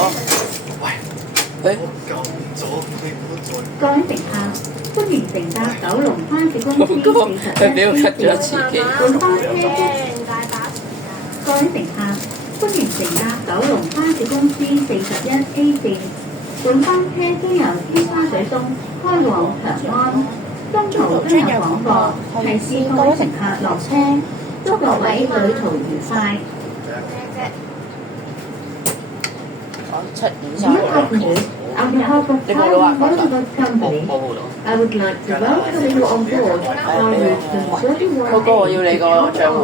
喂，各位乘客，歡迎乘搭九龍巴士公司佢俾我 cut 咗一次機。本班車各位乘客，歡迎乘搭九龍巴士公司41A 線。本班車經由尖沙咀東開往長安，中途將有廣播提示各位乘客落車，祝各位旅途愉快。Dear passengers, on behalf of Thailand Motorcycle Company, I would like to welcome you on board our route to 嗰個我要你個賬戶。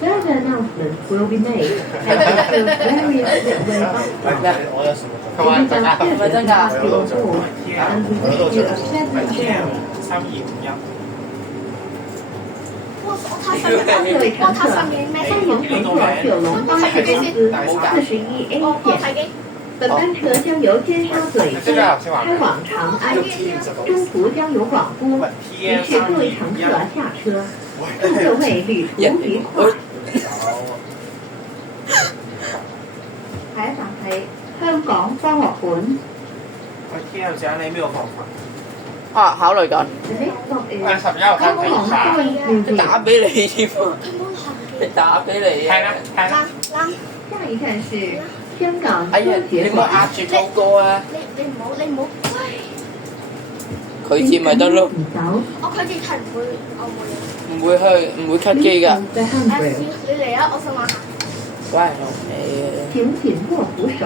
Further announcements will be made as we fill various midway bus stops. 係咪真㗎？ You on board and we wish you a pleasant journey. 各位乘客，欢迎乘坐九龙巴士公司41A 线。本班车将由尖沙咀开往长安，中途将有廣播，提示各位乘客下車。祝各位旅途愉快。下一站係香港科學館。考慮緊。 The next stop is 香港 Science 你 Museum。打俾你添喎，你打俾你啊！下一站是香港哎呀，科學你咪壓館。住滔哥啊！你唔好，佢接咪得咯，唔走。我佢哋係唔會，我冇嘢。唔會 cut 機㗎。The handrail。你嚟啊！我想玩下。喂，老味。請緊握扶手。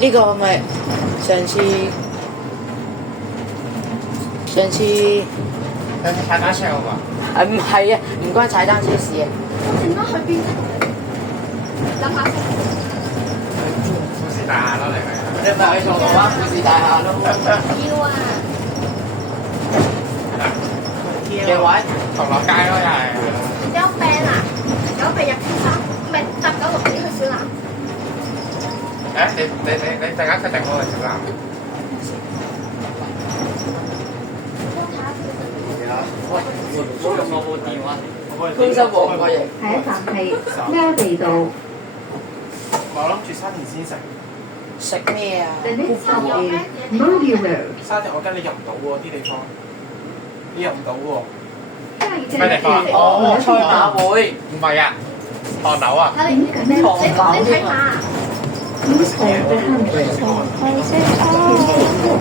呢個咪上次踩單車嗰個。唔係啊，唔關踩單車事啊。我點解去邊啫？諗下先。富士大廈咯，你係。你咪去銅鑼灣富士大廈咯。要啊！嘅位銅鑼街咯，又係。有病啊！有病入天山，唔係搭960去小欖。你陣間決定嗰個小欖。中心旺角型。下一站係喵地道。我諗住沙田先食。食咩啊？ The next stop is Moody Road。沙田我驚你入唔到喎啲地方，你入唔到喎。下一站是哦，賽馬會。唔係啊，唐樓啊。睇你睇下。Please hold the handrail。請緊握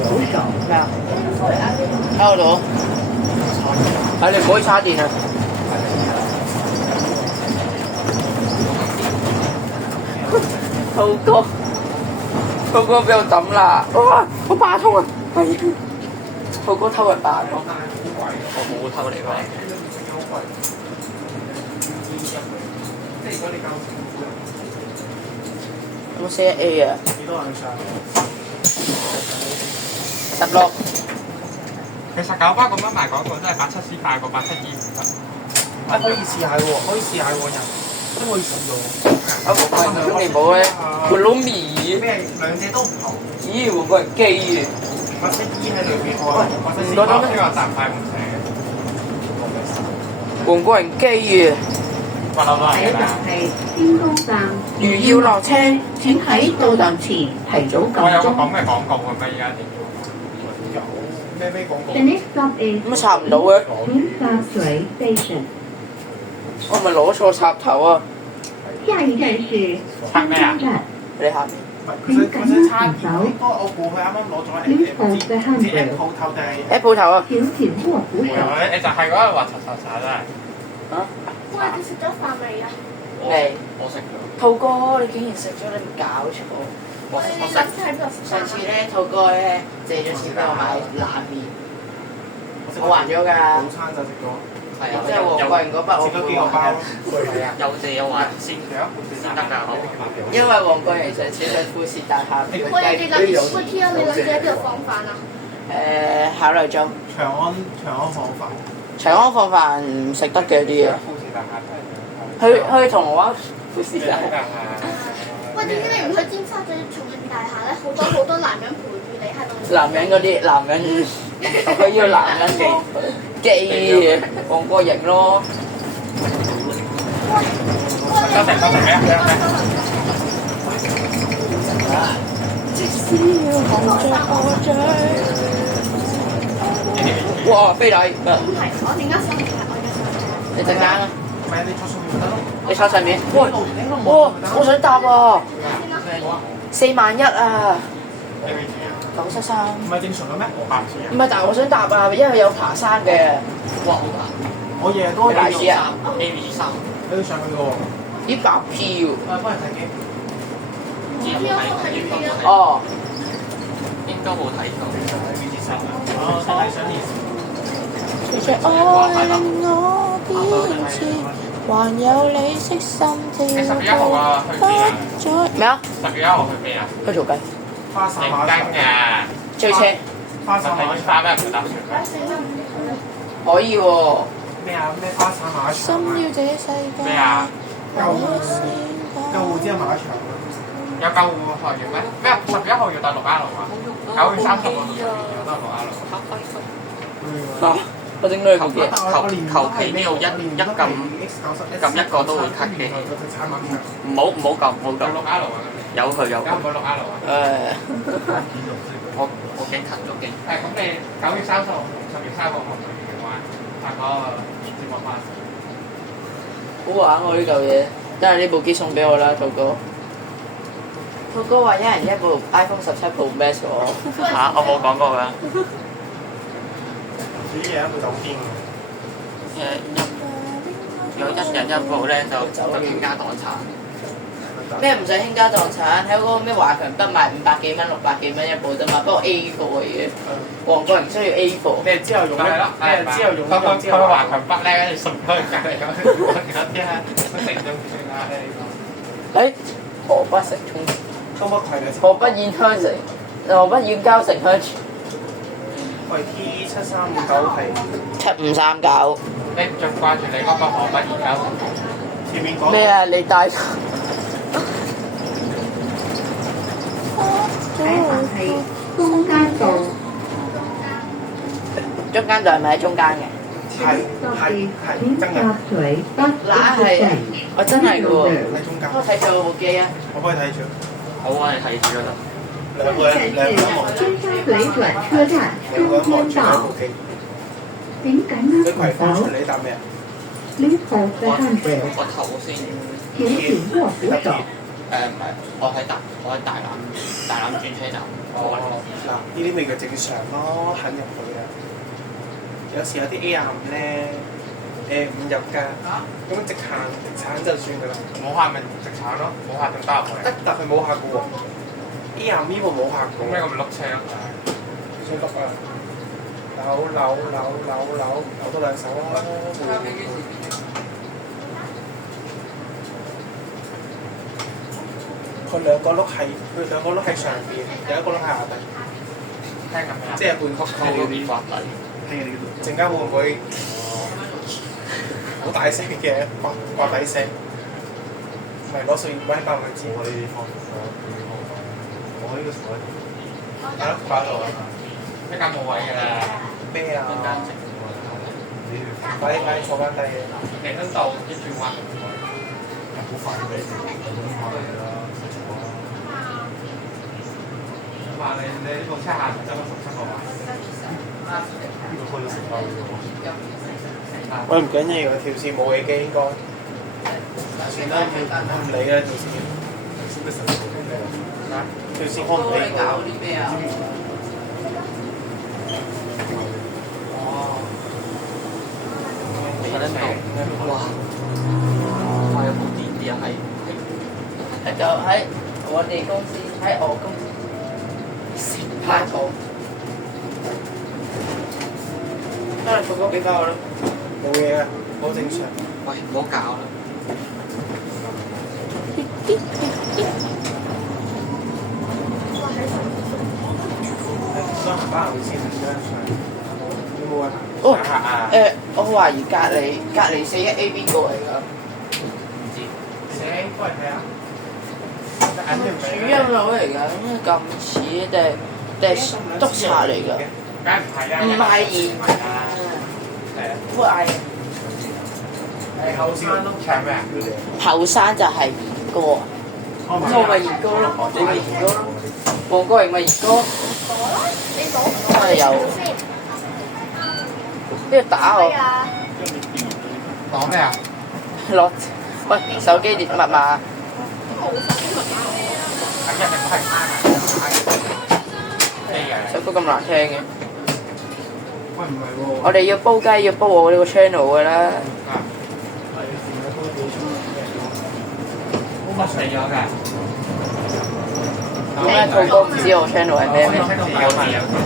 扶手。喺度。你唔可以插電啊！滔哥俾我抌啦！哇，好霸通啊！係，滔哥偷人扮我。我冇偷你㗎。有冇 4A 啊？幾多人上16。其實九巴咁樣賣廣告真係87C快過87E唔得。可以試下喎，可以試下喎人，都可以試喎。中年冇咧，會撈米。咩兩者都唔同。咦，會個人機嘅。87E喺裏邊喎，87C快呢個站快唔成。換個人機嘅。下一站係天宮站。如要落車，請喺到站前提早我有個咁撳鐘。嘅廣告㗎咩？而家點做？有咩廣告 The next stop is 咁插唔到嘅，尖沙咀 Station。我咪攞錯插頭啊！下一站是香江站。你下面。佢差唔多，我估佢啱啱攞咗 Please hold the handrail。鋪頭定係？喺鋪頭啊！請緊握扶手。你就係嗰個話查真係。喂，你食咗飯未啊？嚟，我食咗。滔哥，你竟然食咗，你唔搞錯！你諗住喺邊度食飯啊？上次咧，滔哥咧借咗錢俾我買冷面，我還咗㗎。早餐就食咗。係啊，即係黃貴嗰筆我食咗幾個包。係啊，有借有還先得㗎，好。因為黃貴人上次去富士大廈喂，你諗住喂 T 啊？你諗住喺邊度放飯啊？考慮中。長安放飯。長安放飯唔食得嘅啲嘢。富士大廈去銅鑼灣富士大廈。喂，點解你唔去尖沙咀重慶大廈咧？好多男人陪住你喺度。男人嗰啲男人，佢要男人嘅基嘅，放個型咯。收成咩啊？即使要含着我嘴。哇！飛禮唔係，我點解收唔係我嘅手？你陣間啊？唔係你坐上面得咯。你坐上面。哇！哇！我想搭啊！41,000啊！973。唔係正常嘅咩？我白紙啊！唔係，但係我想搭啊，因為有爬山嘅。哇！好大我日日都大師啊！A23，你要上去嘅喎。咦？8P 喎。幫人睇機。哦。應該冇睇到。哦，真係想電視。隨着愛令我變遷，還有你悉心照你11號啊，去邊啊？咩啊？11號去邊啊？去做雞。花灑馬場嘅追車。花灑馬場咩？唔搭船可以喎。咩啊？咩花灑馬場心要這世界。咩啊？救護之後馬場有救護學院咩？咩？11號要搭6R啊？9月30號要搭6R。嗱，我整到你部機。求其呢度撳一個都會 cut 嘅。唔好撳，唔好撳。6R 啊？有佢。有冇6R 啊？我驚 cut 咗機。咁你9月30號、10月3號學上面嘅話，拍個節目翻。好玩喎呢嚿嘢，真係呢部機送俾我啦，兔哥。兔哥話一人一部 iPhone 17 Pro Max 喎。嚇！我冇講過㗎。煮嘢一部酒店。有一人一部咧，就傾家蕩產。咩唔使傾家蕩產？喺嗰個咩華強北賣500幾蚊、600幾蚊一部啫嘛，不過 A 貨嚟嘅。黃國榮需要 A 貨。你之後用咩？之後用去華強北咧，跟住順開隔離嗰啲啊，城中村啊呢個。誒，河北城中，東北葵嘅。河北燕鄉城，河北燕郊城鄉村。喂 T7359係。7539。你仲掛住你嗰個河北燕郊城？前面講。咩啊？你帶咗？採訪係中間道。中間道係咪喺中間嘅？係真㗎。嗱係，我真係嘅喎。喺中間。我睇錯部機啊！我幫你睇住。好啊，你睇住啦。站是尖沙咀轉車站中間道。點解呢？你葵芳出嚟答咩啊6號嘅站者我頭先。請緊握扶手。唔係，我喺大欖轉車站。嗱，呢啲咪叫正常咯，肯入去啊。有時有啲 A25咧，唔入㗎，咁直行就算㗎啦。冇客咪直行咯，冇客就搭入去。得，但佢冇客㗎喎。A25呢部冇客㗎。咁咩咁咪碌車咯？想碌啊！扭多兩手啦。佢兩個碌喺上邊，有一個碌喺下底。聽緊咩啊？即係半曲嗰邊發底。陣間會唔會好大聲嘅刮底聲？唔係攞碎紙包佢知。我呢方我呢個坐係咯，擺度啊！一間冇位㗎啦。咩啊？快啲坐翻低嘅。人生道一轉彎。好快俾你，話你呢部車下就得17個位。呢個開咗成包嘅喎。喂，唔緊要，條線冇嘢嘅應該。算啦，唔理啦條線。條線我唔理。你搞啲咩啊？哦。睇得到。哇！我有部電啲啊係。就喺我哋公司，喺我公司。太重，得啦，坐多幾包啦。冇嘢啊，好正常。喂，唔好搞啦。雙行巴行先啦，有冇啊？哦，我懷疑隔離41A 邊個嚟㗎？唔知。寫過嚟睇下。主任佬嚟㗎，點解咁似定係督察嚟㗎？梗係唔係啦。唔係係啊。好嗌。係後生咯。唱咩啊？後生就係兒歌啊！我咪兒歌咯，你咪兒歌咯，黃國榮咪兒歌。你攞唔真係有先？邊度打我？講咩啊？攞喂手機密碼。係一定係首歌咁難聽嘅。喂，唔係喎。我哋要煲雞要煲我呢個 channel 㗎啦。我死咗㗎。點解兔哥唔知我 channel 係咩咩？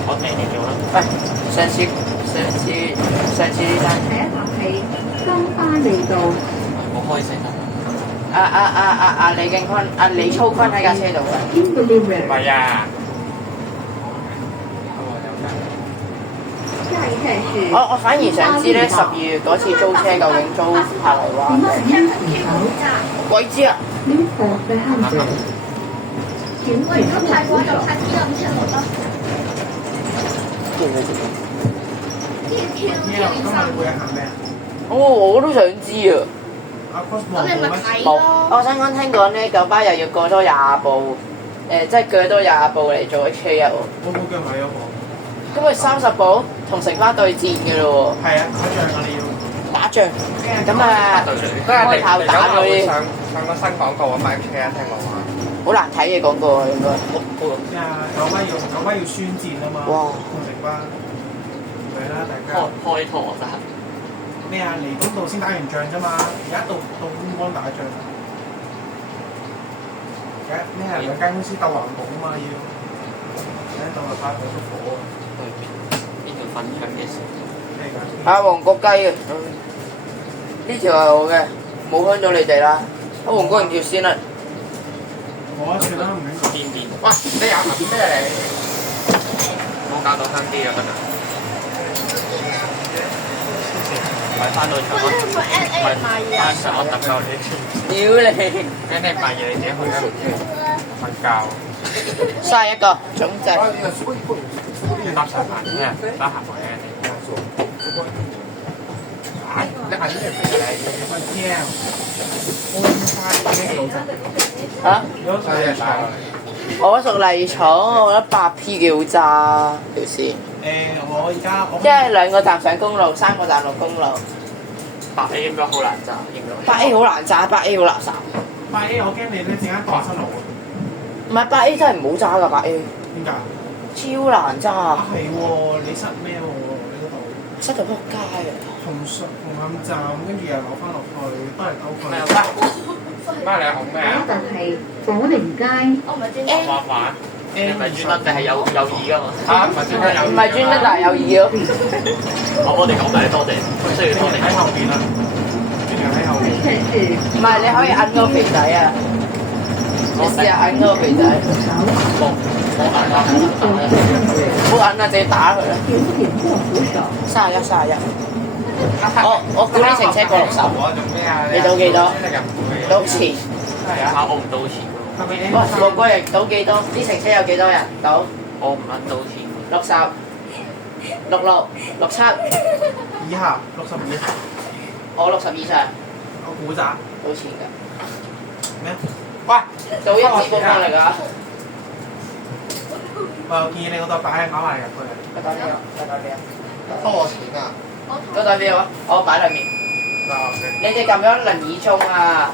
我訂咗啦。喂，上次呢單。下一站係金花利道。好開心啊！李敬坤、李操坤喺架車度㗎。唔係啊！下一站是。我反而想知咧，12月嗰次租車究竟租下嚟灣定鬼知啊！喂，咁泰國就泰國咁車冇得。今日會行咩啊？我都想知啊！咁你咪睇冇，咯。我想講聽講咧，九巴又要過多20部，即係鋸多20部嚟做 HK 啊！我冇腳買咗個。咁佢30部同城巴對戰嘅咯喎。係啊，打仗我哋要。打仗。咁啊，開炮打佢。上個新廣告啊，買 HK 啊，聽講話。好難睇嘅廣告啊，應該。咩啊？九巴要宣戰啊嘛。哇！同城巴。係啦，大家。開拖真係。咩啊？彌敦道先打完仗啫嘛，而家到烏安打仗。而家咩啊？兩間公司鬥環保啊嘛要。而家鬥環保好多火。呢條分享嘅事。咩㗎？黃國雞嘅，呢條係我嘅，冇香咗你哋啦。黃國榮條線啦。我算啦，唔應該。邊邊？哇！你有咩嚟？冇搞到香啲啊！今日。唔係翻到場，喂，你係咪 at 買嘢啊？翻場我特夠你屌你！俾你買嘢，你自己去瞓覺。31個總值。搭上飯咩？得閒埋嘅。你係咩嚟嘅？瞓覺。我快啲老實。嚇？如果上嘢打落嚟。我屬麗草，我覺得8P 幾好揸條線。我而家即係2個站上公路，3個站落公路。8A 應該好難揸，應該。8A 好難揸，8A 好垃圾。8A 我驚你咧陣間蕩失路啊！唔係8A 真係唔好揸㗎8A。點解？超難揸。啊係喎，你塞咩喎？你嗰度塞到撲街啊！紅磡站，跟住又攞翻落去，兜嚟兜去。咩啊？媽你紅咩啊？下一站係寶靈街。我唔係專登。畫畫。你唔係專登定係有意㗎嘛？唔係專登有。唔係專登，但係有意咯。我哋講嘅係多謝，需要多謝。喺後邊啦，跟住喺後邊。唔係你可以揞個肥仔啊！你試下揞嗰個肥仔。冇揞啊！冇揞啊！直接打佢啦。31。我估你程車過60。你賭幾多？賭錢。嚇！我唔賭錢㗎。喂，黃國榮賭幾多？呢程車有幾多人賭我唔撚賭錢。 ？60、66、67。以下60以下。我60以上。我估咋？賭錢㗎。咩？喂！賭一支半嚟㗎。我建議你嗰度擺埋入去。個袋邊啊？個袋邊啊？多我錢啊！個袋邊啊？我擺裏面。你哋撳咗輪椅鐘啊！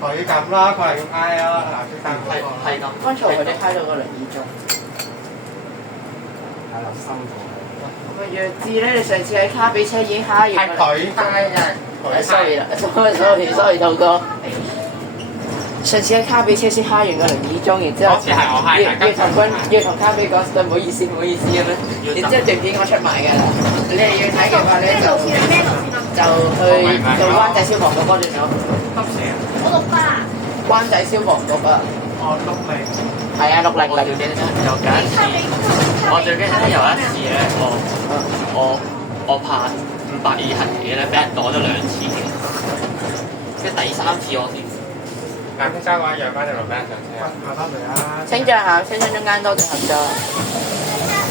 佢撳啦，佢係要挨啊！嗱，先撳係咁。剛才佢哋開到個輪椅鐘。係啦，收咗。個弱智咧，你上次喺卡比車已經蝦完係佢挨嘅。 sorry 啦，sorry，兔哥。上次喺卡比車先蝦完個輪椅鐘，然之後嗰次係我蝦大家要同卡比講對唔好意思咁樣，然之後段片我出埋㗎啦。你哋要睇嘅話咧咩路線啊？咩路線啊？就去到灣仔消防局嗰段路。得寫啊！我6巴。灣仔消防局啊。哦，60。係啊，600。我最記得有一次，我最記得有一次咧，我拍500以下嘅咧，俾人擋咗2次嘅，即係第3次我先。眼先生嘅話，讓翻隻路俾人上車。下翻嚟啦！請着下，車廂中間多謝合作。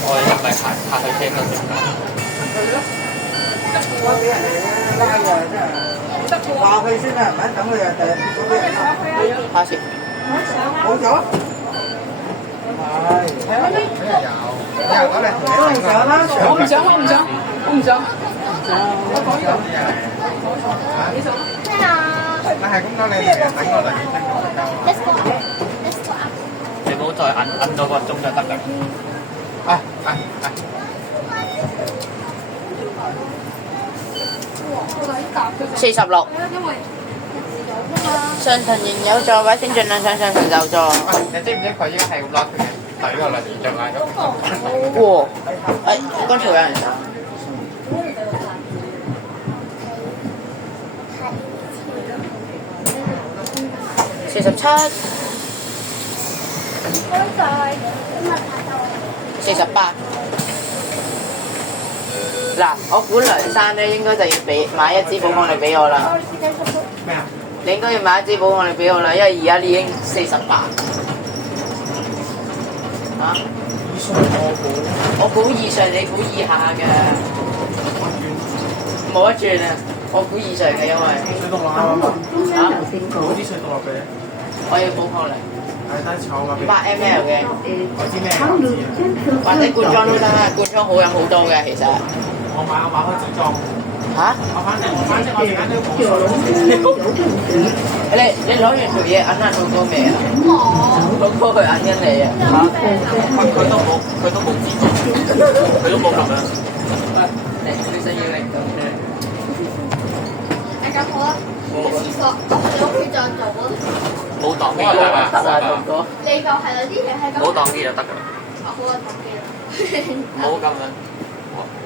我哋唔係拍去車廂中間。係咯，一個俾人哋拉㗎真係。話佢先啦，唔係等佢又下次。冇咗。係，睇下有，你又講你同你上啦，我唔想，我唔想，我唔想。咩啊但係咁講，你哋等我哋2分鐘就夠。 ？Let's go up，Let's go up。你唔好再摁多個鐘就得㗎。啊！ 46。上層仍有座位，請盡量向上層就座。你知唔知佢依家係咁攞佢嘅隊落嚟連續嗌咁？哇！剛才有人打。47。48。嗱，我估梁生咧應該就要買一支寶礦力俾我啦。咩啊？你應該要買一支寶礦力俾我啦，因為而家你已經48。嚇？以上我估以上，你估以下嘅。冇得轉啊！我估以上嘅，因為水獨往立中央表情嗰符啲水獨立嘅，我要寶礦力係得炒㗎。 8ml 嘅，我知咩航路监测或者罐裝都得啦，罐裝好飲好多嘅其實。我買開支裝。嚇？我而家都冇九龍中央邮政局。你攞完條嘢揞下兔哥未啊？兔哥佢揞緊你啊！佢都冇知覺，佢都冇咁樣。你想要零咁嘅？咁好啦，去廁所，我去屋企再做咯。冇檔機我就得啦，得啊，兔哥。你就係啦，啲嘢係咁。冇檔機就得㗎啦，好啊，講機啦。唔好咁樣。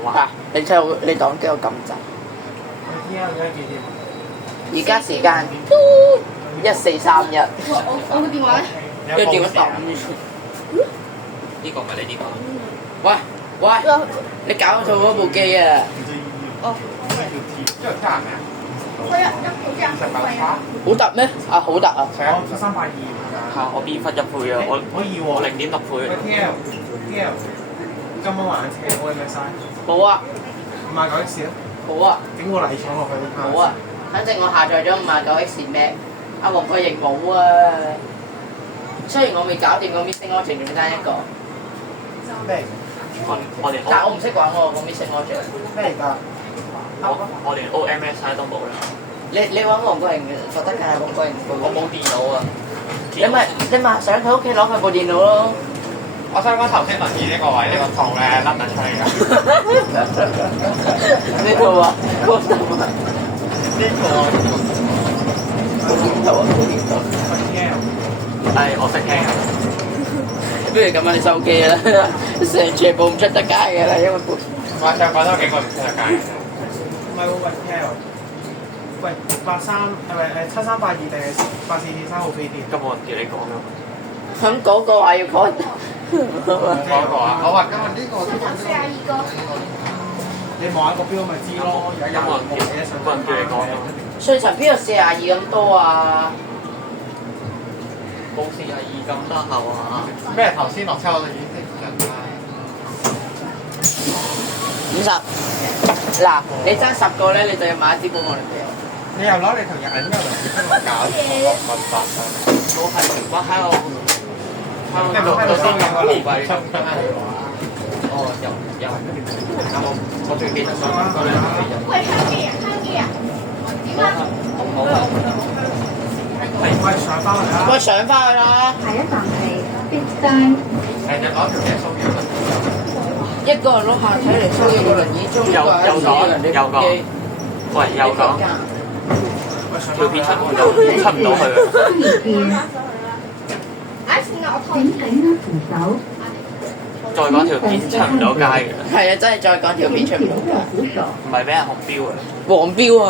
哇！嗱，你當機我撳掣。而家時間1431。我個電話咧？跟住電話抌。呢個唔係你電話。喂喂，你搞錯嗰部機啊！哦。即係聽人咩？佢一好似係啊。好突咩？啊，好突啊！係啊，382。嚇！我邊分1倍啊！可以喎。我0.6倍。TL，今晚玩車，我係咪晒？冇啊！ 59X 啊！好啊！整個泥廠落去。冇啊！反正我下載咗59X Max，阿黃桂瑩冇啊。雖然我未搞掂個 Missing Object，仲爭一個。咩？我連但係我唔識玩喎個 Missing Object。咩嚟㗎？我連 OMS 都冇啦。你揾黃桂瑩覺得梗係黃桂瑩我冇電腦啊！你咪上佢屋企攞佢部電腦咯。我想講頭先輪椅呢個位呢個圖咧甩得出嚟㗎。呢個啊，嗰度啊，呢個好點頭啊，好點頭。係我識聽。不如咁啊，你收機啦，全部唔出得街㗎啦，因為我想講多幾個唔出得街。唔係喎，喂 TL，喂83係咪7382定係8443號飛碟？咁我唔叫你講㗎。咁嗰個話要講。嗰個啊，我話今日呢個42個。你望下個標咪知咯，有人冇寫上。冇人叫你講㗎。稅層邊有42咁多啊？冇42咁得後啊！咩頭先落車我哋已經識人啦。 50。嗱，你爭10個咧，你就要買一支寶礦力俾我。你又攞你條人嗰度搞問法啊！我係我喺度即係冇喺度收緊個禮幣。哦，有，我最記得上嗰兩個人。喂，香機啊，香機啊，點啊？喂，上翻去啦！喂，上翻去啦！下一站係必山。成日攞條嘢掃幾個輪椅。一個人攞下體嚟收一個輪椅，中一個人自己人哋部機。喂，又講條片出唔到去啊！哎，算啦，我拖。請緊握扶手。再講條片出唔到街嘅，係啊，真係再講條片出唔到㗎。扶手。唔係俾人紅標啊！黃標啊！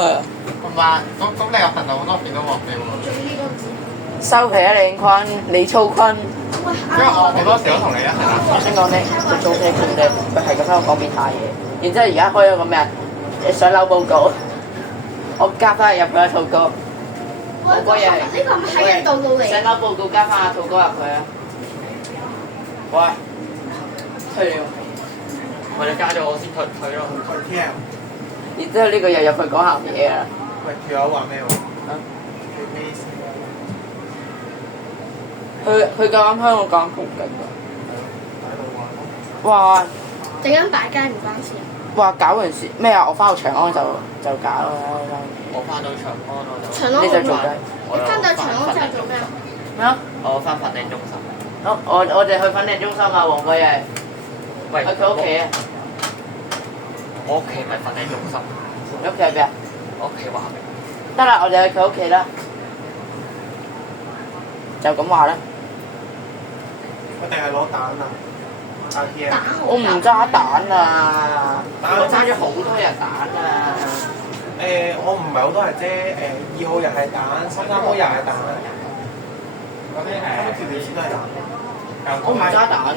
唔係，咁你有頻道好多片都黃標喎。收皮啊，李坤，李操坤。因為我好多時都同你一齊啦。我想講咧，佢做咩佢咧？佢係咁喺度講變態嘢，然之後而家開咗個咩啊？上樓報告，我加翻入去啊，兔哥。呢個係咪喺印度到嚟？上樓報告加翻阿兔哥入去啊！喂，退了。我哋加咗我先退咯。TL，然之後呢個又入去講鹹嘢啊！喂，條友話咩喎？佢咩意思？佢夠啱香港講好勁㗎。喺度玩。哇！陣間大街唔關事。哇！搞完事咩啊？我翻到長安就搞啦。我翻到長安我就長安好耐。你就做雞。你翻到長安之後做咩啊？咩啊？我翻粉嶺中心。好，我哋去粉嶺中心啊，黃國日。喂，去佢屋企啊！我屋企咪粉嶺中心。你屋企喺邊啊？我屋企話明。得啦，我哋去佢屋企啦。就咁話啦。我定係攞蛋啊！阿 K 蛋啊！我唔揸蛋啊！我揸咗好多日蛋啊！我唔係好多日啫。2號又係蛋，3號又係蛋。嗰啲條電視都係蛋。我唔揸蛋，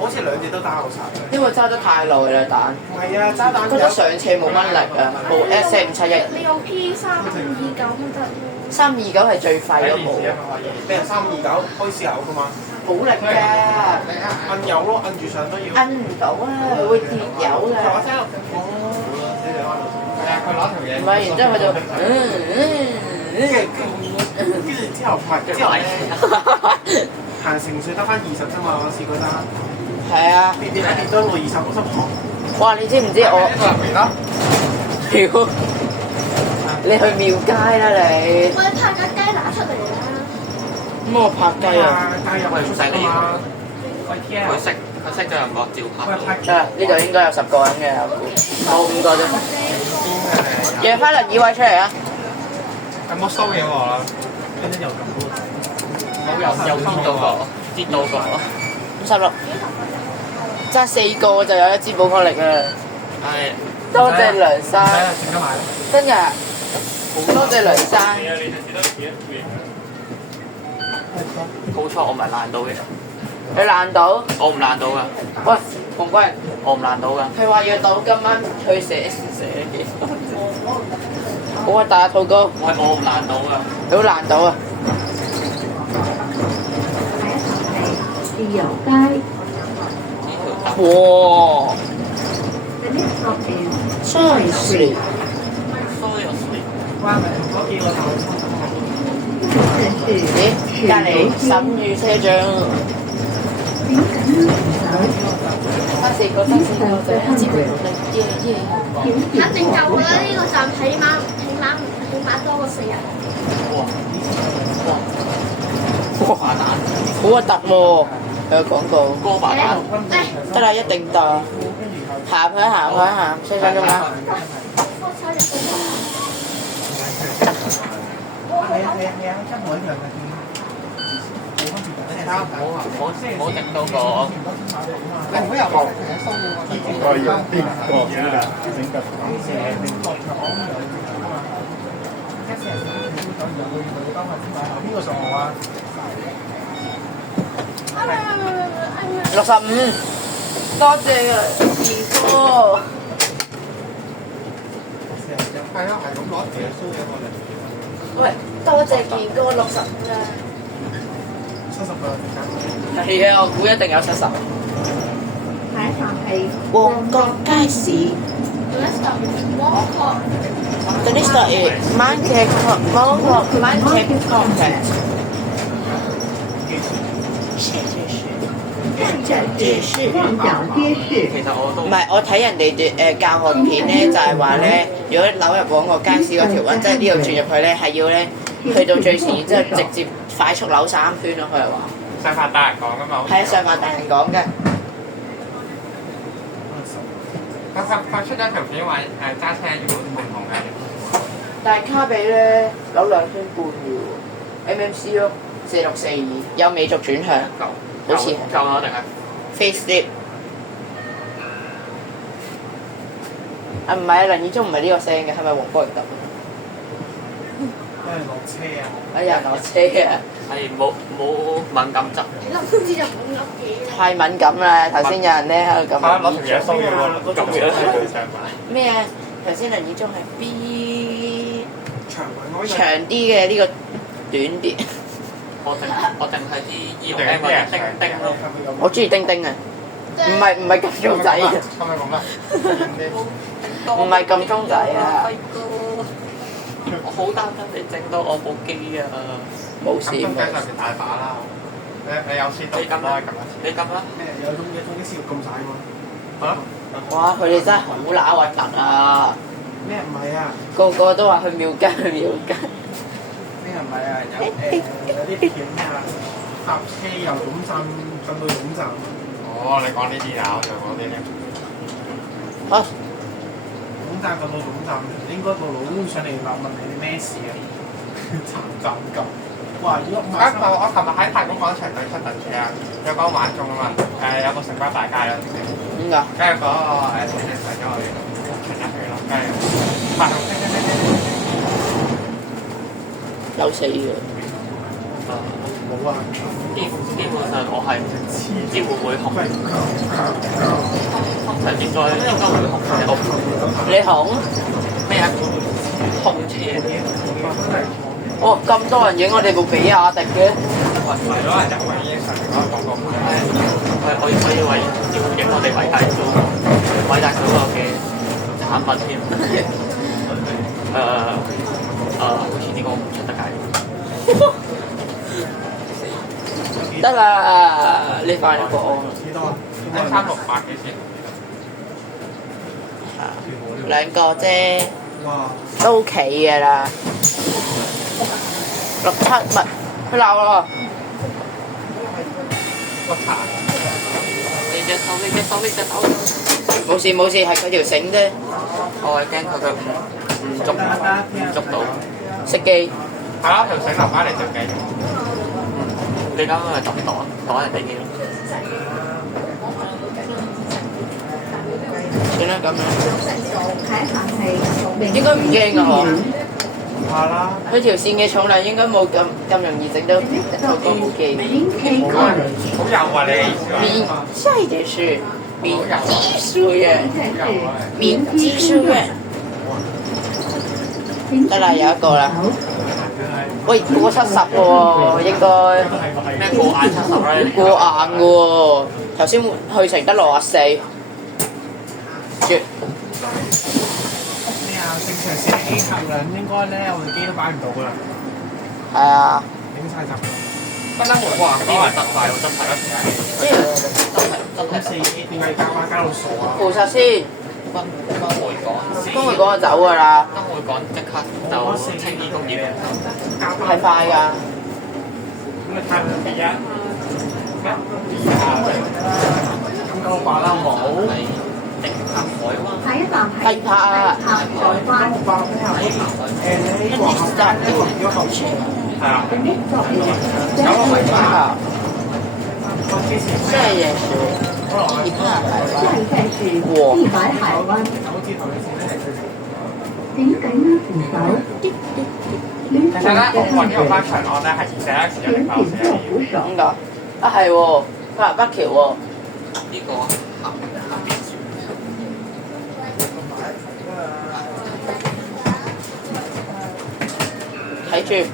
好似兩隻都打好晒。因為揸得太耐啦蛋。唔係啊，揸蛋覺得上斜冇乜力啊，冇 S457你用 P329咪得咯。 329係最快嗰部，你係329可以試口噶嘛？好力㗎，摁油咯，摁住上都要。摁唔到啊，佢會跌油㗎。我聽。係啊，佢攞條嘢。唔係，然之後佢就跟住之後唔係之後咧，行程水得翻20啫嘛，我試過得。係啊，跌咗落20，我心諗。哇！你知唔知我？屌！你去廟街啦你！我哋拍架雞乸出嚟啦！咁我拍雞啊！但係入嚟出世㗎嘛。佢識咗人個照拍。得啦，呢度應該有10個人嘅，我5個啫。約翻輪椅位出嚟啊！有冇收嘢我啦？跟住又咁多。又跌到個。56，爭4個就有1支寶礦力啦！係。多謝梁生，真㗎，多謝梁生。好彩我唔係爛到嘅。你爛到？我唔爛到㗎。喂，黃貴人，我唔爛到㗎。佢話約到今晚去寫幾多？好核突啊，兔哥！我唔爛到㗎。你好爛到啊！自由街。哇！ The next stop is ，Seriously，咦？隔離審預車長，三四個仔，一支寶礦力，耶耶！肯定夠㗎啦！呢個站起碼多過4人。哇蛋！好核突喎！有廣告。哥爸蛋。得啦，一定得。行去4分鐘啦。唔好整到個。你唔好又落我用邊個整個邊個上號啊65，多謝啊，二哥。係啊，係咁攞嘢蘇嘢過嚟。喂，多謝健哥65啦。70個時間。係啊，我估一定有70。下一站係旺角街市。The next stop is Market Contact。旺角街市。其實我都唔係，我睇人哋教學片咧，就係話咧，如果扭入旺角街市嗰條運，即係呢度轉入去咧，係要咧去到最前，之後直接快速扭3圈咯。佢係話。上發大人講㗎嘛。係啊，上發大人講嘅。佢出咗條片話揸車要唔同嘅。但係卡比咧扭2圈半嘅喎，MMC 咯，4642有美續轉向，好似係。夠啦定係 Face lift。啊唔係啊，林以中唔係呢個聲嘅，係咪黃哥嚟得？因為落車啊！有人落車啊！係冇敏感質。你諗知就唔好噏嘢。太敏感啦！頭先有人咧喺度咁。攞條嘢收嘢喎，咁樣係佢上埋。咩啊？頭先林以中係 B 長啲嘅，呢個短啲。我淨係啲醫療 M 或者丁咯。我中意丁丁啊！唔係咁鐘仔啊！咁咪咁啦。唔係咁鐘仔啊！我好擔心你整到我部機啊！冇事咁中冇計上面大把啦。你有先你撳啦，你撳啦。有種啲燒肉咁晒喎。嚇？哇！佢哋真係好乸核突啊！咩唔係啊？個個都話去廟街去廟街。咩唔係啊？有啲片啊，搭車由總站進到總站。哦，你講呢啲啊，我就講呢啲。嚇！總站進到總站，應該個老公上嚟問你哋咩事啊？殘站咁。哇！如果唔係，我琴日喺太古廣場對出陣時啊，有個玩中啊嘛，有個城巴大街啦，點解？跟住嗰個死人上咗我哋傳入去咯，跟住發動有死嘅。冇啊！基本上我係唔知會唔會紅，通常應該會紅嘅。你紅咩啊？紅車哦，咁多人影我哋部比亞迪嘅。唔係咯，係由偉英上嚟嗰個廣告牌。我以為要影我哋偉大組個嘅產品添。好似呢個唔出得街。得啦，你快啲過幾多啊1368幾錢？安。兩個啫，哇！都企嘅啦。6、7咪佢鬧咯。個茶。你隻手。冇事冇事，係佢條繩啫。我係驚佢唔捉到。熄機。係咯，條繩留翻嚟就繼續。你啱啱係擋人哋嘅。算啦咁樣。排行係應該唔驚㗎嗬。怕啦！佢條線嘅重量應該冇咁容易整到嗰個部機。好幼啊你！下一點是民技術院，民技術院。得啦，有一個啦。喂，過70喎，應該。咩過眼70咧？過硬嘅喎，頭先去程得64。絕。咩啊？正常寫 A 客量應該咧，我哋機都擺唔到㗎啦。係啊。頂晒閘。不嬲冇話機係特快喎，真係一即係真係咁4A 點解加到傻啊？菩薩先。都會講就走㗎啦。都會講即刻就清理工業。係快㗎。咁你睇唔睇啊？咁夠快啦冇。下一站係係拍啊。下海灣。呢個後站呢個如果後前係啊。The next stop is 然後回拍。之前這也是一看下一站是碧海海灣。手指頭嘅線咧係最長。請緊握扶手。其實咧，我揾呢個翻長岸咧係寫一時有零爆請寫做扶手。咁㗎。啊係喎，北橋喎。呢個下邊睇住。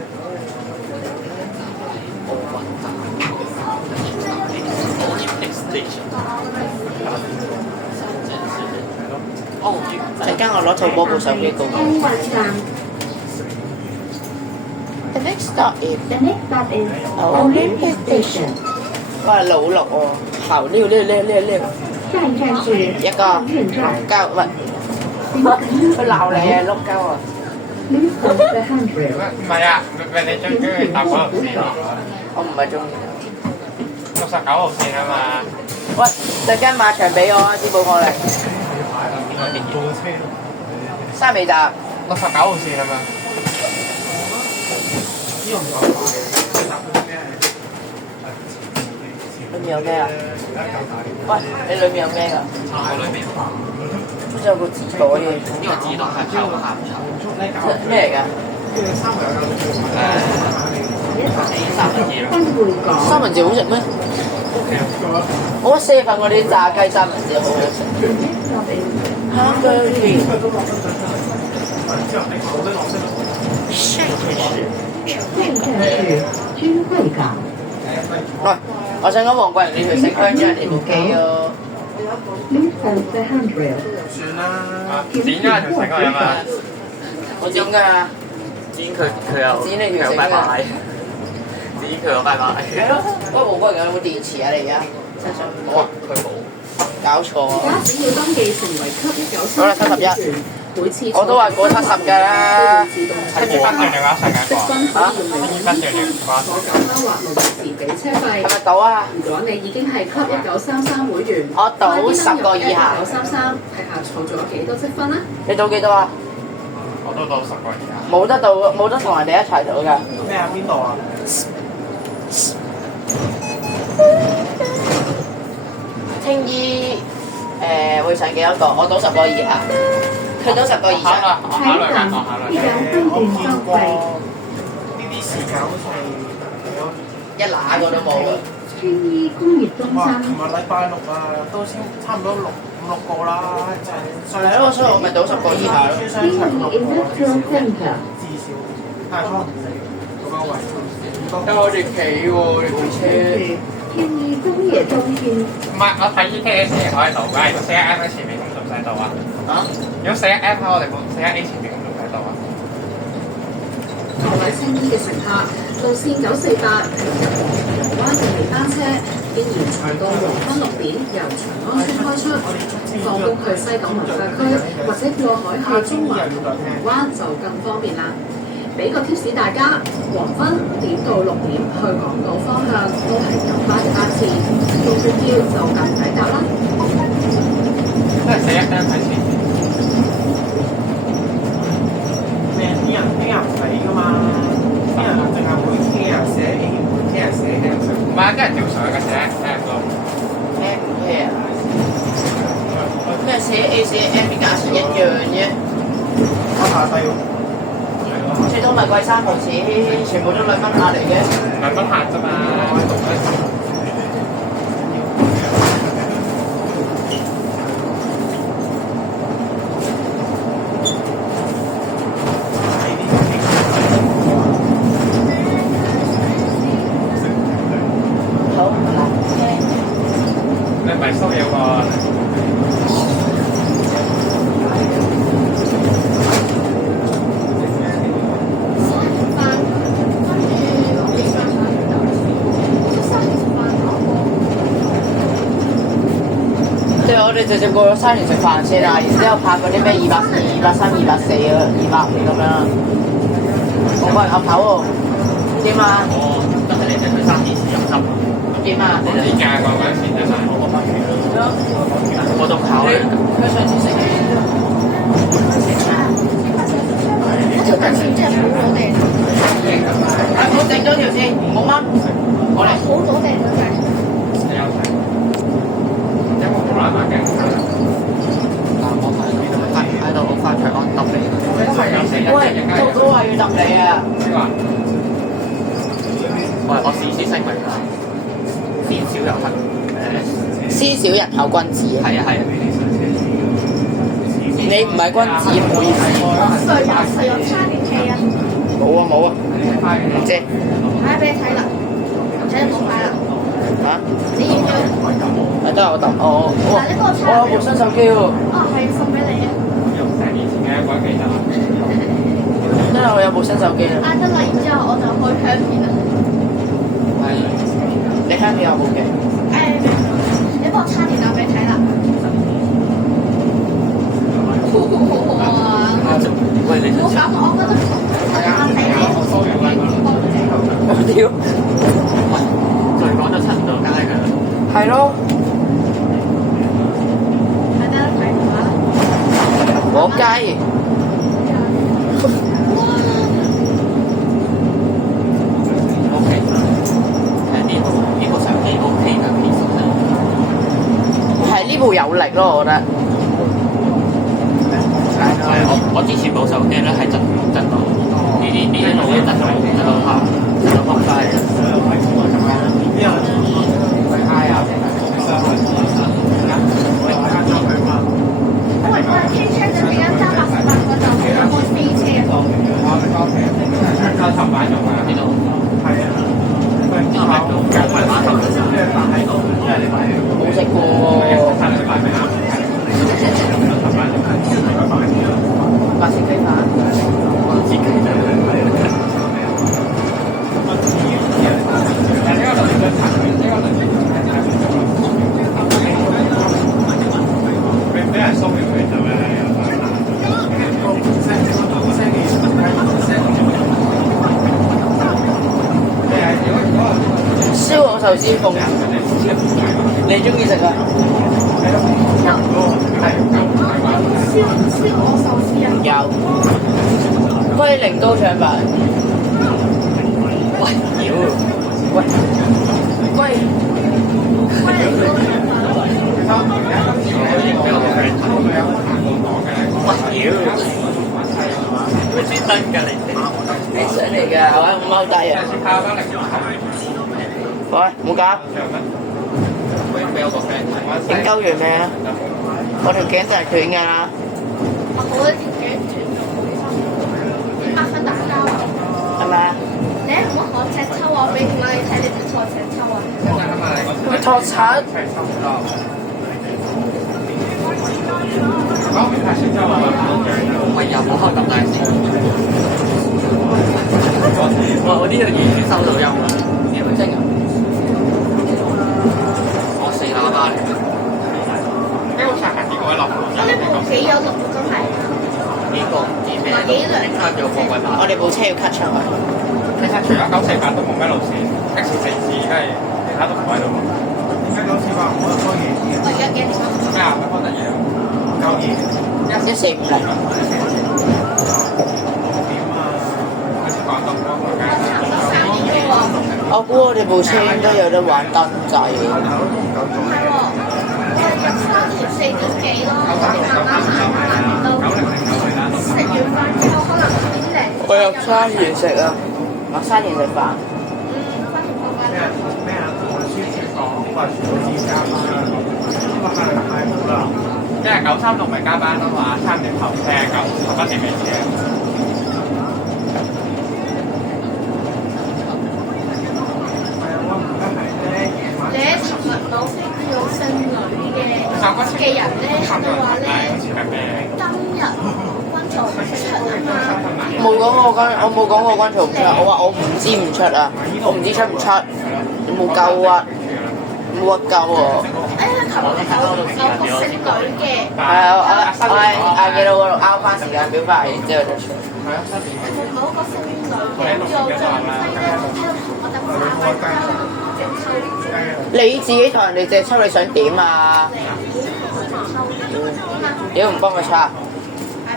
陣間我攞套波部手機過。香灣站。The next stop is The next stop is Olympic Station。哇，老六喎，好溜。下一站是一個奧運站。膠喂，佢鬧你啊，碌膠啊！ Please hold the handrail。唔係啊，咪你最中意搭嗰條線我唔係中意。 69號線啊嘛。喂，陣間馬場俾我啊，支寶過嚟。沙尾站。 69號線啊嘛。呢個唔夠快嘅，搭嗰啲咩？裏面有咩啊？喂，你裏面有咩㗎？我裏面好似有個紙袋嘅。呢個字都係考下唔考。咩嚟㗎？三文治咯。新會港。三文治好食咩？我覺得4份嗰啲炸雞三文治好好食。Hungry。下一站是君匯港。喂，我想講黃桂榮呢條食香咗人哋部機咯。 Please hold the handrail。算啦。剪咗條繩啊嘛。我點㗎？剪佢有剪你條繩拜拜，剪佢有拜拜。係咯，嗰部嗰人有冇電池啊？你而家身上冇啊？佢冇。搞錯啊！大家只要登記成為級1933好啦71會員，每次我都話過70嘅啦。跟住分段嘅話，世界積分可以用嚟換跟住積分，坐九巴或路時俾車費。係咪賭啊？如果你已經係級1933會員，我賭10個以下。1933睇下儲咗幾多積分啦。你賭幾多啊？我都到10個以下。冇得賭，冇得同人哋一齊賭㗎。咩啊？邊度啊？青衣會上幾多個？我賭10個以下，佢賭10個以上。我考慮緊，我考慮緊。我見過呢啲時間好似係一揦個都冇㗎。青衣工業中哇！心。琴日禮拜六啊，都先差唔多5、6個啦，真係。係咯，所以我咪賭10個以下咯。青衣 Industrial Center。至少太倉唔死嗰個位。因為我哋企喎，你部車。天意工業中心。唔係，我睇 ETS 先可以到，但係如果4A 喺前面咁就唔使到啊。啊？如果4A 喺我哋部4A 前面咁就唔使到啊。各位青衣嘅乘客，路線948銅鑼灣嘅微單車經延長到黃昏6點，由長安村開出，放工去西九文化區或者過海去中環同銅鑼灣就更方便啦。俾個 tips 大家，黃昏5點到6點去港島方向都係九巴嘅班次，做月票就更抵搭啦。都係4A 喺前面。咩？啲人唔理㗎嘛，啲人淨係會 care 寫 A，唔會 care 寫 M。唔係，跟人照上嘅4A 咯。M 唔 care 咩寫 A 寫 M 啲價錢一樣啫，我下低喎。最多咪貴3毫子，全部都2蚊客嚟嘅。2蚊客啫嘛。好，嗱，你唔係收嘢喎？即係我哋直接過咗沙田食飯先啦，然之後拍嗰啲咩220、230、240啊、250咁樣啦。我個人岌頭喎，點啊？得係你哋去沙田市入汁。點啊？我知價嗰陣時真係。我都考慮。佢上次食完。條近線真係好攞地，係我整咗條先，冇乜。我嚟。好攞地嗰隻。有睇。有冇無啦啦嘅？喺度翻長安揼你。喂，都話要揼你啊！即係話。喂，我事先聲明啊，先小遊行先小人後君子。係啊係啊。你唔係君子，唔好意思。誰有差點氣啊？冇啊冇啊，唔知。買俾你睇啦，睇就冇買啦。嚇？你要唔要？係得我揼我有部新手機喎。哦，係要送俾你啊！用成年前嘅一個記得啦。真係我有部新手機啦。得啦，然之後我就開香片啦。係。你香片有冇嘅？你幫我插電腦俾你睇啦。喂，你冇搞我覺得阿仔喺度收養我屌！再講就出唔到街㗎啦。係咯。係得睇電話啦。我雞。OK，呢部相機 OK 㗎，其實係呢部有力咯，我覺得。係我之前部手機咧係震到呢啲路咧震到下震到仆街嘅。喂，我係傾車嗰時間揸88個就開飛車。靠尋晚用啊？呢度係啊。因為買到買碼頭嘅時候，冇食過喎。白切雞飯。江壽司鳳，你中意食啊？燒鵝壽司啊！有。龜苓刀腸飯。喂，妖！喂，龜。喂，妖！咩專登㗎你上嚟㗎，我踎低啊！喂，冇搞。影鳩完未啊？我條頸就係斷㗎啦。我條頸斷咗，8分打交啊！係咪啊？你唔好學赤秋啊！俾電話你睇，你點學赤秋啊？會托柒。喂，又冇開咁大聲。哇！我呢度完全收到音啦，點會真㗎？我4喇叭嚟嘅。呢個場係邊個位落？我呢部幾有錄真係。呢個唔知咩？卡咗貨櫃碼。我哋部車要 cut 上去。其實除咗948都冇咩路線，X44都係其他都唔喺度。點解948唔可以開夜啲嘅？我而家幾點啊？咩啊？開得夜啊？9-2 1450。我估我哋部車應該有得玩燈掣。唔係喎，我係入沙田4點幾咯，我哋慢慢到食完飯之後可能5點零。我入沙田食啊！落沙田食飯。花田放假啦。咩啊？我書展講話全部自加班啦，呢個係太好啦。因為936咪加班咯嘛，3點頭49，11點尾嘅。你尋日某飛叫姓女嘅人咧，佢話咧今日軍曹唔出啊嘛。我冇講過軍曹唔出，我話我唔知唔出啊，我唔知出唔出，你冇鳩屈，冇屈鳩喎。琴日有個姓女嘅。係啊，我喺幾多嗰度拗翻時間表翻嚟，然之後就出。某個姓女嘅做最低咧，就喺度同我哋打你自己同人哋借抽，你想點啊？屌唔幫佢拆，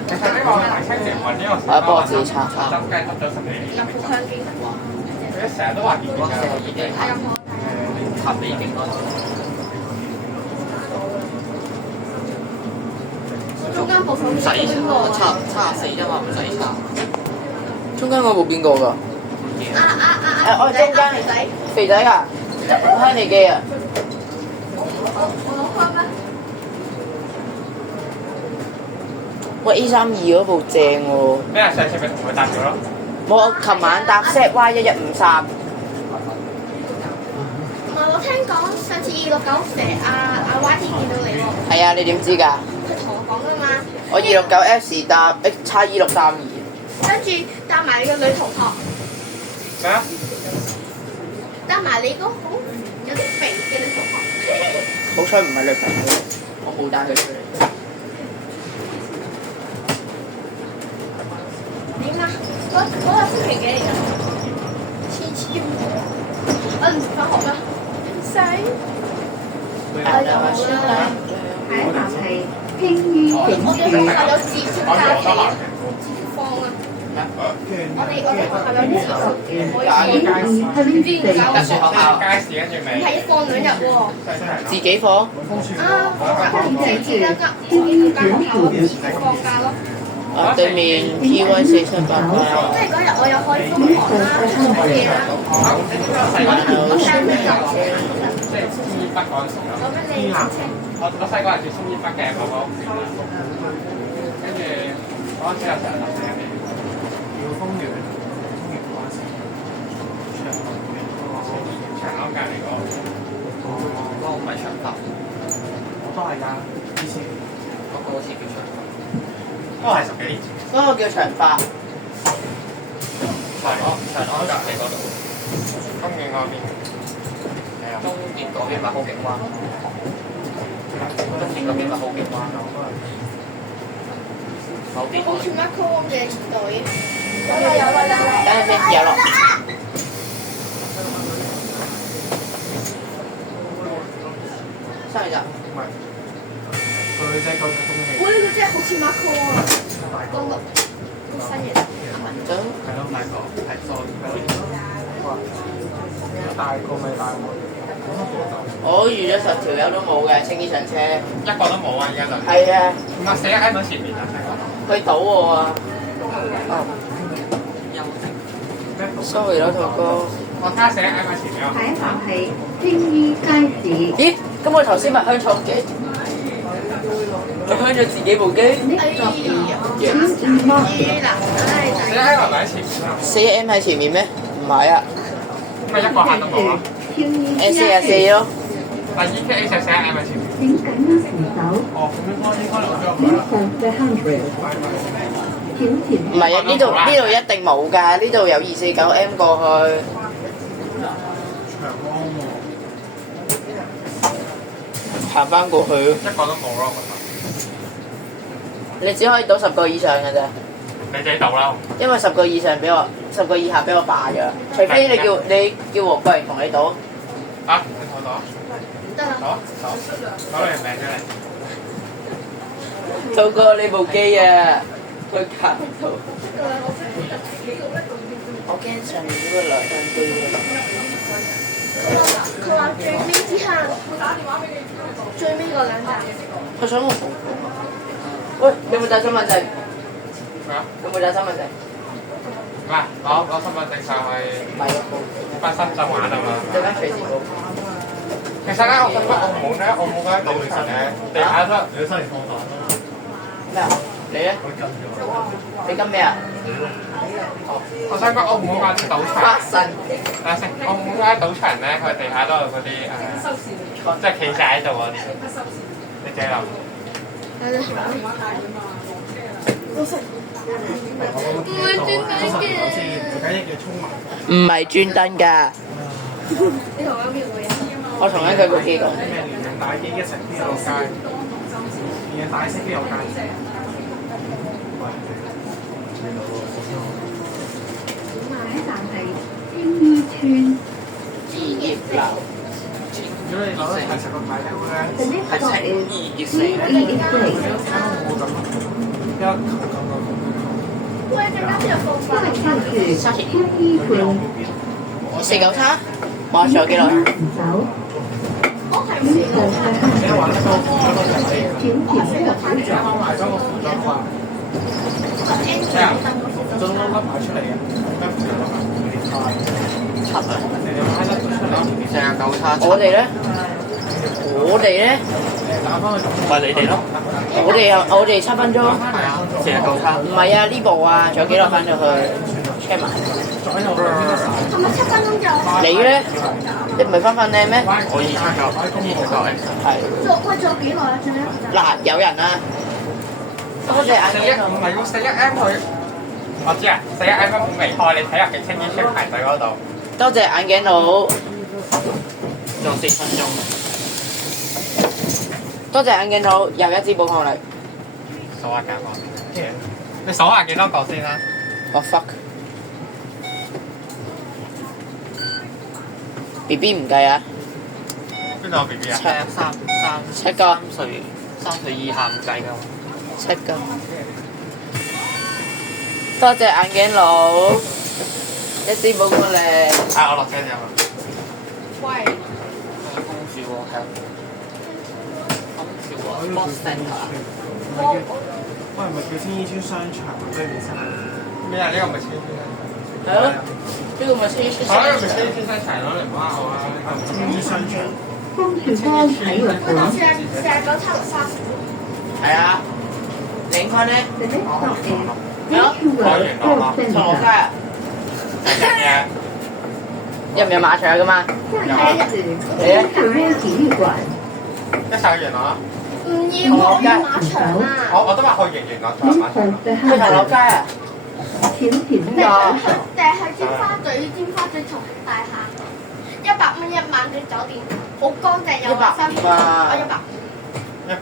其實呢個係清城運呢個，我幫我自己拆。執雞執咗10幾年。有冇香經過？佢成日都話見嘅。已經合理勁多。中間部分唔使差4啫嘛，唔使差。中間嗰部邊個㗎？我中間肥仔。肥仔㗎，慳你機啊！我攞開咩？喂 A32嗰部正喎。咩啊？上次咪同佢搭咗咯。冇，我琴晚搭 ZY1153。唔係，我聽講上次269成阿 YT 見到你喎。係啊，你點知㗎？佢同我講㗎嘛。我269F 搭 XE632。跟住搭埋你個女同學。咩啊？搭埋你嗰個有啲肥嘅女同學。好彩唔係女朋友，我冇帶佢出嚟。點啊？嗰個星期幾嚟㗎？千唔返學啦？唔使。采访係輕於我警哋學校署。有自主假期啊，自主放啊。我哋學校有自主，可以放。唔知點解特殊學校街市跟住唔咪。係放2日喎。自己放？自己間學校放假咯。對面 PY 478。即係嗰日我有開中學啦，做嘢啦。我帶咩油？即係中醫北嗰陣時咯。攞俾你清。我細個係住中醫北嘅婆婆屋企啦，跟住嗰陣時有成日搭車嘅。耀豐園，豐園嗰陣時，長樓隔離嗰個。嗰個唔係長髮，我都係㗎，以前嗰個好似叫長髮。嗰個係10幾年前。嗰個叫長髮。長安隔離嗰度，豐園嗰邊。係啊。中電嗰邊咪好景灣，中電嗰邊咪好景灣咯。某啲好似 Marco 嘅年代嘅。有啦。等陣先，有落。三月集。唔係，佢即係嗰隻風氣。哇！呢個真係好似 Marco 啊，個新嘢。咁係咯，大個係疏大個咪大我。我預咗10條友都冇嘅，青衣上車。一個都冇啊！而家就係啊，唔係4 M 喺前面啊！佢倒我啊！sorry 啦，頭哥。我加4 M 喺前面啊！牌坊係青衣街市。咦？咁我頭先咪香廠機，我香咗自己部機。哎呀，嗱，唉， 4 M 係咪喺前面啊？ 4M 喺前面咩？唔係啊，咪一個客都冇啊！44咯。但 EKA 就4 M 喺前面。請緊握扶手。哦，咁應該攞咗Please hold the handrail。請前唔係啊，呢度一定冇㗎，呢度有249M 過去。長安喎。行翻過去，一個都冇咯，我覺你只可以倒10個以上嘅啫，得。你自己倒啦。因為10個以上俾我，10個以下俾我霸咗。除非你叫黃國榮同你倒。啊，你同我倒啊？得啦。倒你名出嚟。到過你部機啊，佢卡到。我驚上面嗰個兩張機佢話最尾之下，最尾嗰兩站。佢想我喂，你有冇帶身份證？咩啊？有冇帶身份證？嗱，攞身份證上去唔係啊，翻深圳玩啊嘛。陣間隨時報。其實咧，我覺得澳門嗰啲賭場咧，地下都你新年放飯啦。咩啊？你咧？你跟咩啊？我想講澳門嗰啲賭場，發神。澳門嗰啲賭場咧，佢地下都有嗰啲即係企晒喺度嗰啲，你自己諗。唔係專登嘅。而家一叫聰明。唔係專登㗎，你同我邊個人？我同緊佢部機講。咩連人帶機一齊邊有街？連人帶色邊有街？牌站係青衣村。置業樓。如果你攞得太實個牌咧， The next stop is Green East Place。冇咁一喂，陣間邊度放飯？下去青衣村。 493，我仲有幾耐？扶手。我係唔Please 知 hold the handrail。請前面個扶手。埋咗個服裝話，裝粒粒埋出嚟嘅，七啊！你哋派得出嚟， 49我哋咧，打翻去咪你哋咯，我哋7分鐘。係啊，49差。唔係啊，呢部啊，仲有幾耐翻咗去 check 埋？左右邊得晒。係咪7分鐘就？你咧？你唔係分靚咩？我279 X。係。喂，仲有幾耐啊？仲有嗱，有人啊！多謝眼鏡唔係要41M 佢，我知啊，41M 根本未開，你睇入嘅青衣村排隊嗰度。多謝眼鏡佬，仲4分鐘。多謝眼鏡佬，又一支寶礦力。數下價喎，你數下幾多個先啦？我 fuck。B B 唔計啊邊度有 B B 啊？ ，7個3歲以下唔計㗎。 7個。多謝眼鏡佬，一支寶礦力。啊，我落車先啊。喂，公主喎，係啊。公主喎，Box Centre。喂，唔係叫青衣村商場對面先咩啊？呢個唔係青衣村商場。係咯，呢個咪青衣村係啊，呢個咪青衣村商場咯，你唔好拗啦。青衣商場。風樹光體育我當館。時係49差6沙士。係啊，你應該咧 The next stop is Nature World Sports 同我 Center。街啊，嘅。入唔入馬場㗎嘛？下一次風樹光體育館。一手完啦。唔要我要馬場啊！我都話去完我再 Please 馬場。 hold the 去唐樓街 handrail。啊？請前點面解？定係尖沙咀重慶大廈，100蚊1晚嘅酒店，好乾淨又衞生。 150啊150，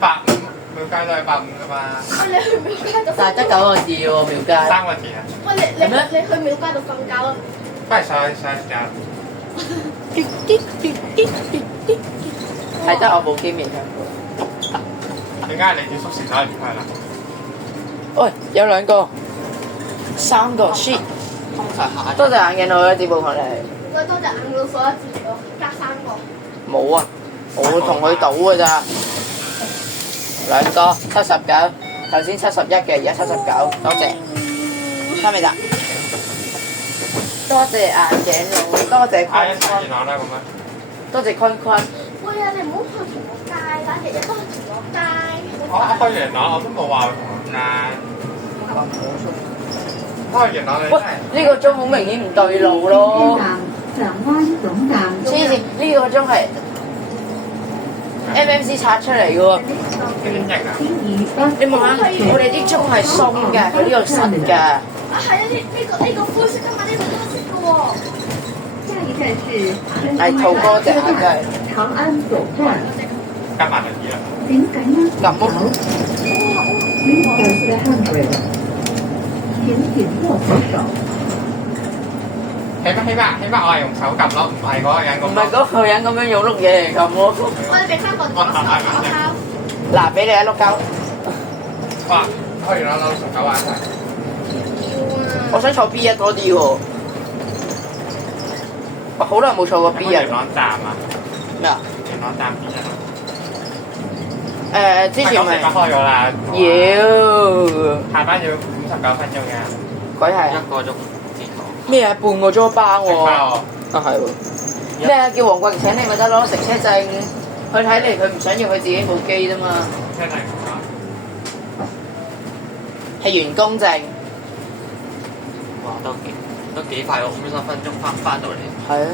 廟街都係150㗎嘛。喂，你去廟街度？但係得9個字喎，廟街。 3個字啊。喂，你去廟街度瞓覺啦。不如上時間。係得我部機未聽過。點解你啲宿舍走唔開啦？喂，有兩個、3個 shit，通曬下。多隻眼鏡我一啲部佢哋。唔該，多隻眼老數一字咯，加3個。冇啊，我同佢賭㗎咋。兩個79，頭先71嘅，而家79，多謝。得未得？多謝眼鏡佬，多謝坤坤，元朗啦咁樣。多謝坤坤。喂啊！你唔好去銅鑼街啦，日日都去銅鑼街。我去元朗我都冇話去銅鑼街。開元朗你喂，呢個鐘好明顯唔對路咯。上灣總站黐線，呢個鐘係 MMC 拆出嚟嘅喎。幾型啊？你望下，我哋啲鐘係鬆嘅，佢呢度實嘅。啊係啊！呢個灰色㗎嘛，呢個黑色嘅喎。下一站是係兔哥隻眼真係。長安總站。加埋就知啦。點解呢？咁咯。請緊握扶手。起碼我係用手撳咯，唔係嗰個人咁。唔係嗰個人咁樣用碌嘢嚟撳喎。我哋俾3個左手。嗱，俾你一碌鳩。哇！開元朗攞19萬一齊。我想坐 B1多啲喎。我好耐冇坐過 B 啊。元朗站啊？咩啊？元朗站 B 啊？之前咪開咗啦。妖，下班要59分鐘嘅。鬼係1個鐘咩啊？半個鐘班喎。啊係喎。咩啊？叫黃國賢請你咪得咯，乘車證。佢睇嚟佢唔想要佢自己部機啫嘛。車程啊？係員工證。哇，都幾快喎，50分鐘翻到嚟。係啊。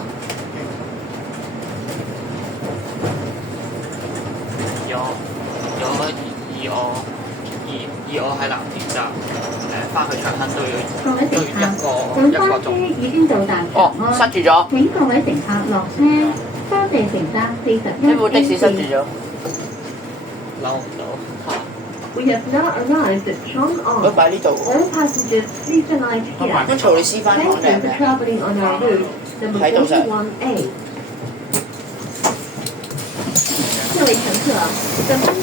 以我喺藍田站翻去長興都要一個鐘。已經到達哦，塞住咗。請各位乘客落車，多謝乘搭41。呢部的士塞住咗。扭唔到嚇。We have now arrived at Chang'an. 佢擺呢度。 All passengers please alight here. 咁曹你師翻講 Thank you 定 for traveling on our route number 41A. 各位乘客，本班